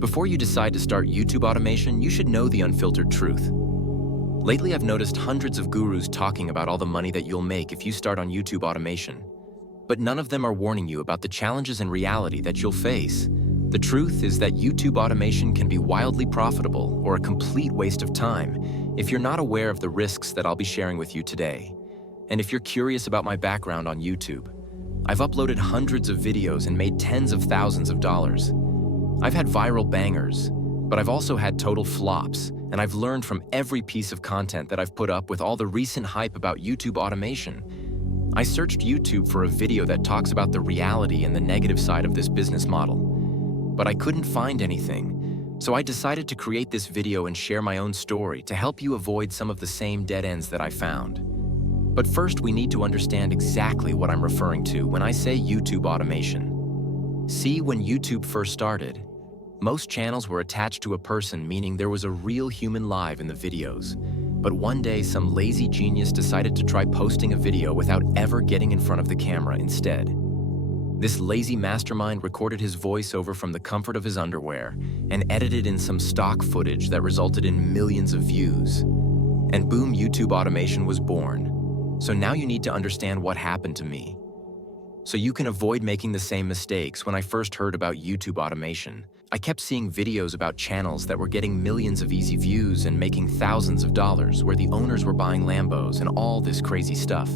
Before you decide to start YouTube automation, you should know the unfiltered truth. Lately, I've noticed hundreds of gurus talking about all the money that you'll make if you start on YouTube automation. But none of them are warning you about the challenges and reality that you'll face. The truth is that YouTube automation can be wildly profitable or a complete waste of time if you're not aware of the risks that I'll be sharing with you today. And if you're curious about my background on YouTube, I've uploaded hundreds of videos and made tens of thousands of dollars. I've had viral bangers, but I've also had total flops, and I've learned from every piece of content that I've put up with all the recent hype about YouTube automation. I searched YouTube for a video that talks about the reality and the negative side of this business model, but I couldn't find anything. So I decided to create this video and share my own story to help you avoid some of the same dead ends that I found. But first, we need to understand exactly what I'm referring to when I say YouTube automation. See, when YouTube first started, most channels were attached to a person, meaning there was a real human live in the videos. But one day, some lazy genius decided to try posting a video without ever getting in front of the camera instead. This lazy mastermind recorded his voiceover from the comfort of his underwear and edited in some stock footage that resulted in millions of views. And boom, YouTube automation was born. So now you need to understand what happened to me, so you can avoid making the same mistakes. When I first heard about YouTube automation, I kept seeing videos about channels that were getting millions of easy views and making thousands of dollars, where the owners were buying Lambos and all this crazy stuff.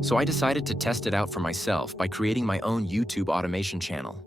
So I decided to test it out for myself by creating my own YouTube automation channel.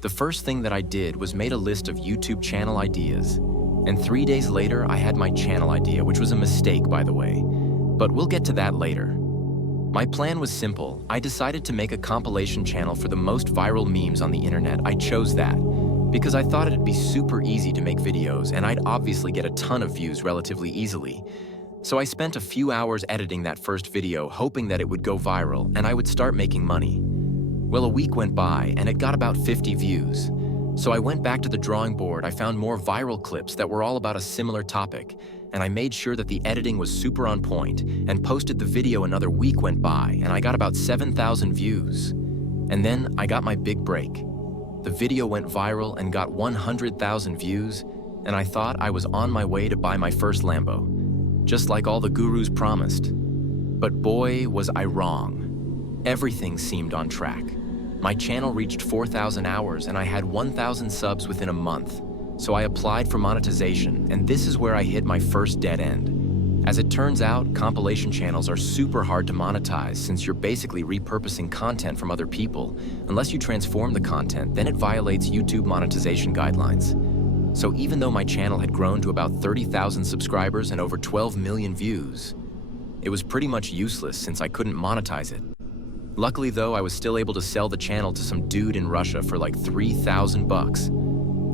The first thing that I did was made a list of YouTube channel ideas, and 3 days later I had my channel idea, which was a mistake, by the way. But we'll get to that later. My plan was simple. I decided to make a compilation channel for the most viral memes on the internet. I chose that because I thought it'd be super easy to make videos, and I'd obviously get a ton of views relatively easily. So I spent a few hours editing that first video, hoping that it would go viral and I would start making money. Well, a week went by and it got about 50 views. So I went back to the drawing board. I found more viral clips that were all about a similar topic, and I made sure that the editing was super on point and posted the video. Another week went by and I got about 7,000 views. And then I got my big break. The video went viral and got 100,000 views, and I thought I was on my way to buy my first Lambo, just like all the gurus promised. But boy, was I wrong. Everything seemed on track. My channel reached 4,000 hours and I had 1,000 subs within a month. So I applied for monetization, and this is where I hit my first dead end. As it turns out, compilation channels are super hard to monetize since you're basically repurposing content from other people. Unless you transform the content, then it violates YouTube monetization guidelines. So even though my channel had grown to about 30,000 subscribers and over 12 million views, it was pretty much useless since I couldn't monetize it. Luckily though, I was still able to sell the channel to some dude in Russia for like 3,000 bucks.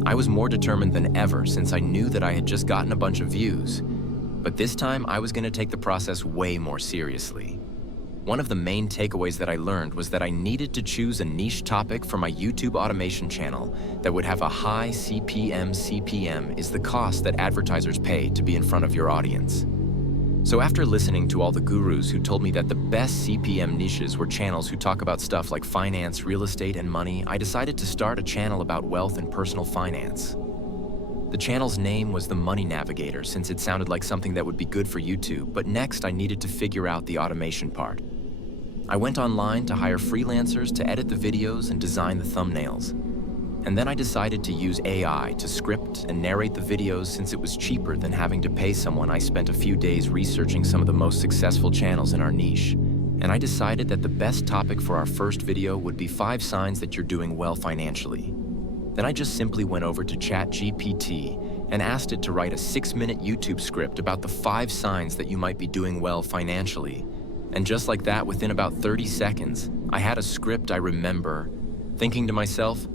I was more determined than ever since I knew that I had just gotten a bunch of views. But this time, I was going to take the process way more seriously. One of the main takeaways that I learned was that I needed to choose a niche topic for my YouTube automation channel that would have a high CPM. CPM is the cost that advertisers pay to be in front of your audience. So after listening to all the gurus who told me that the best CPM niches were channels who talk about stuff like finance, real estate, and money, I decided to start a channel about wealth and personal finance. The channel's name was The Money Navigator, since it sounded like something that would be good for YouTube, but next I needed to figure out the automation part. I went online to hire freelancers to edit the videos and design the thumbnails. And then I decided to use AI to script and narrate the videos since it was cheaper than having to pay someone. I spent a few days researching some of the most successful channels in our niche, and I decided that the best topic for our first video would be 5 signs that you're doing well financially. Then I just simply went over to ChatGPT and asked it to write a 6-minute YouTube script about the 5 signs that you might be doing well financially. And just like that, within about 30 seconds, I had a script. I remember thinking to myself,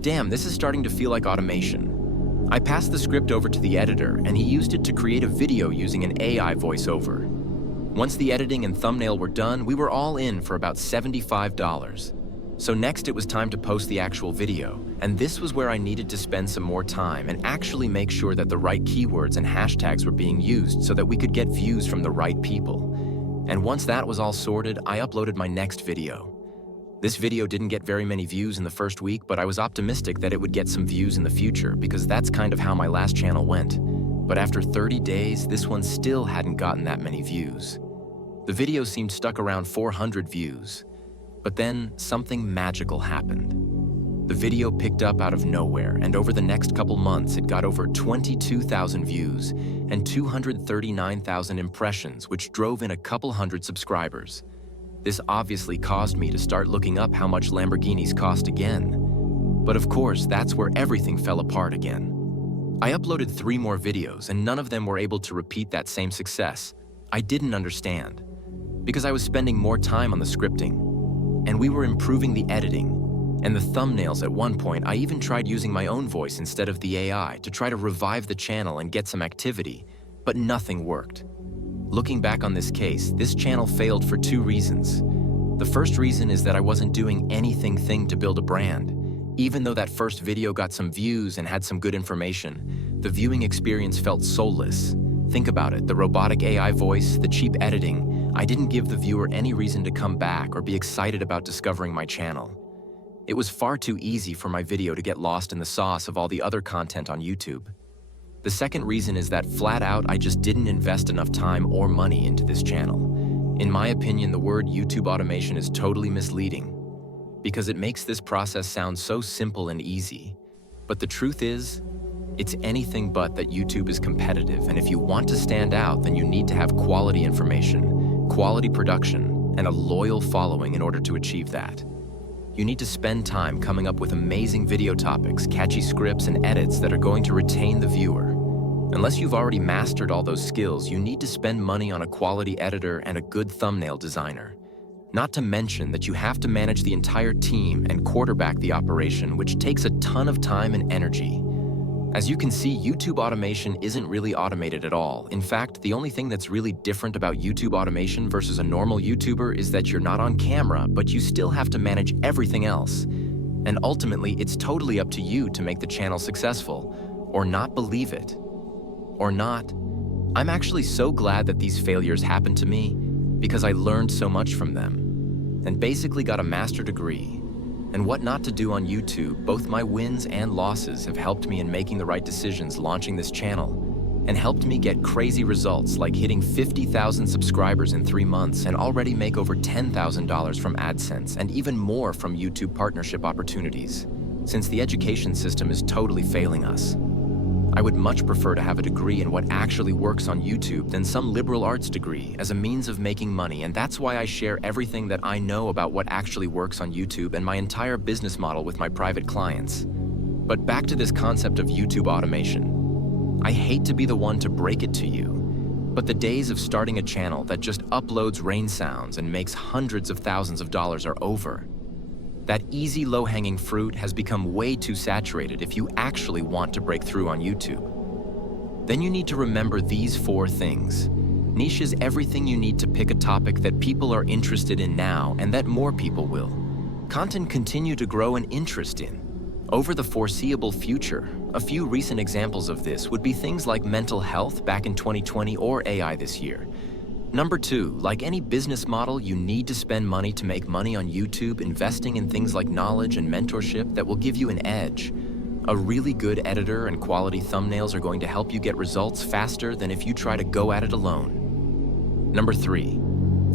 damn, this is starting to feel like automation. I passed the script over to the editor, and he used it to create a video using an AI voiceover. Once the editing and thumbnail were done, we were all in for about $75. So next it was time to post the actual video, and this was where I needed to spend some more time and actually make sure that the right keywords and hashtags were being used so that we could get views from the right people. And once that was all sorted, I uploaded my next video. This video didn't get very many views in the first week, but I was optimistic that it would get some views in the future because that's kind of how my last channel went. But after 30 days, this one still hadn't gotten that many views. The video seemed stuck around 400 views. But then something magical happened. The video picked up out of nowhere, and over the next couple months, it got over 22,000 views and 239,000 impressions, which drove in a couple hundred subscribers. This obviously caused me to start looking up how much Lamborghinis cost again. But of course, that's where everything fell apart again. I uploaded 3 more videos, and none of them were able to repeat that same success. I didn't understand, because I was spending more time on the scripting, and we were improving the editing and the thumbnails. At one point, I even tried using my own voice instead of the AI to try to revive the channel and get some activity, but nothing worked. Looking back on this case, this channel failed for 2 reasons. The first reason is that I wasn't doing anything to build a brand. Even though that first video got some views and had some good information, the viewing experience felt soulless. Think about it, the robotic AI voice, the cheap editing, I didn't give the viewer any reason to come back or be excited about discovering my channel. It was far too easy for my video to get lost in the sauce of all the other content on YouTube. The second reason is that flat out, I just didn't invest enough time or money into this channel. In my opinion, the word YouTube automation is totally misleading because it makes this process sound so simple and easy. But the truth is, it's anything but that. YouTube is competitive, and if you want to stand out, then you need to have quality information, quality production, and a loyal following in order to achieve that. You need to spend time coming up with amazing video topics, catchy scripts, and edits that are going to retain the viewer. Unless you've already mastered all those skills, you need to spend money on a quality editor and a good thumbnail designer. Not to mention that you have to manage the entire team and quarterback the operation, which takes a ton of time and energy. As you can see, YouTube automation isn't really automated at all. In fact, the only thing that's really different about YouTube automation versus a normal YouTuber is that you're not on camera, but you still have to manage everything else. And ultimately, it's totally up to you to make the channel successful, or not believe it, or not. I'm actually so glad that these failures happened to me because I learned so much from them and basically got a master degree. And what not to do on YouTube, both my wins and losses have helped me in making the right decisions launching this channel and helped me get crazy results like hitting 50,000 subscribers in 3 months and already make over $10,000 from AdSense and even more from YouTube partnership opportunities, since the education system is totally failing us. I would much prefer to have a degree in what actually works on YouTube than some liberal arts degree as a means of making money, and that's why I share everything that I know about what actually works on YouTube and my entire business model with my private clients. But back to this concept of YouTube automation. I hate to be the one to break it to you, but the days of starting a channel that just uploads rain sounds and makes hundreds of thousands of dollars are over. That easy, low-hanging fruit has become way too saturated if you actually want to break through on YouTube. Then you need to remember these 4 things. Niche is everything you need to pick a topic that people are interested in now and that more people will. Content continue to grow an interest in over the foreseeable future. A few recent examples of this would be things like mental health back in 2020 or AI this year. Number 2, like any business model, you need to spend money to make money on YouTube, investing in things like knowledge and mentorship that will give you an edge. A really good editor and quality thumbnails are going to help you get results faster than if you try to go at it alone. Number 3,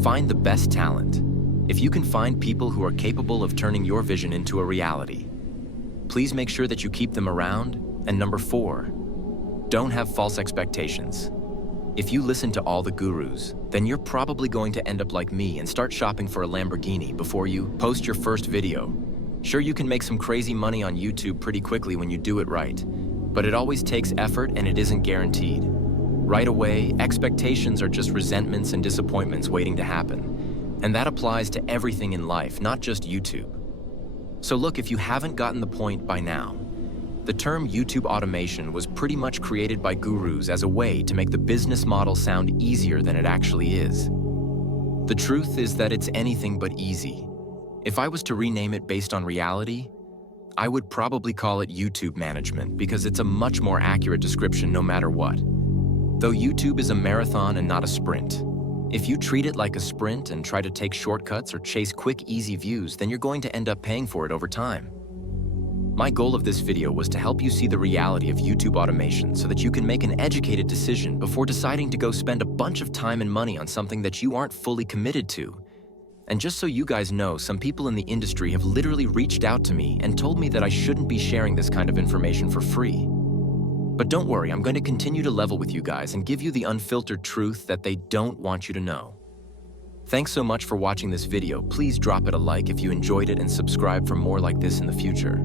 find the best talent. If you can find people who are capable of turning your vision into a reality, please make sure that you keep them around. And number 4, don't have false expectations. If you listen to all the gurus, then you're probably going to end up like me and start shopping for a Lamborghini before you post your first video. Sure, you can make some crazy money on YouTube pretty quickly when you do it right, but it always takes effort and it isn't guaranteed. Right away, expectations are just resentments and disappointments waiting to happen. And that applies to everything in life, not just YouTube. So look, if you haven't gotten the point by now, the term YouTube automation was pretty much created by gurus as a way to make the business model sound easier than it actually is. The truth is that it's anything but easy. If I was to rename it based on reality, I would probably call it YouTube management because it's a much more accurate description no matter what. Though YouTube is a marathon and not a sprint, If you treat it like a sprint and try to take shortcuts or chase quick, easy views, then you're going to end up paying for it over time. My goal of this video was to help you see the reality of YouTube automation so that you can make an educated decision before deciding to go spend a bunch of time and money on something that you aren't fully committed to. And just so you guys know, some people in the industry have literally reached out to me and told me that I shouldn't be sharing this kind of information for free. But don't worry, I'm going to continue to level with you guys and give you the unfiltered truth that they don't want you to know. Thanks so much for watching this video. Please drop it a like if you enjoyed it and subscribe for more like this in the future.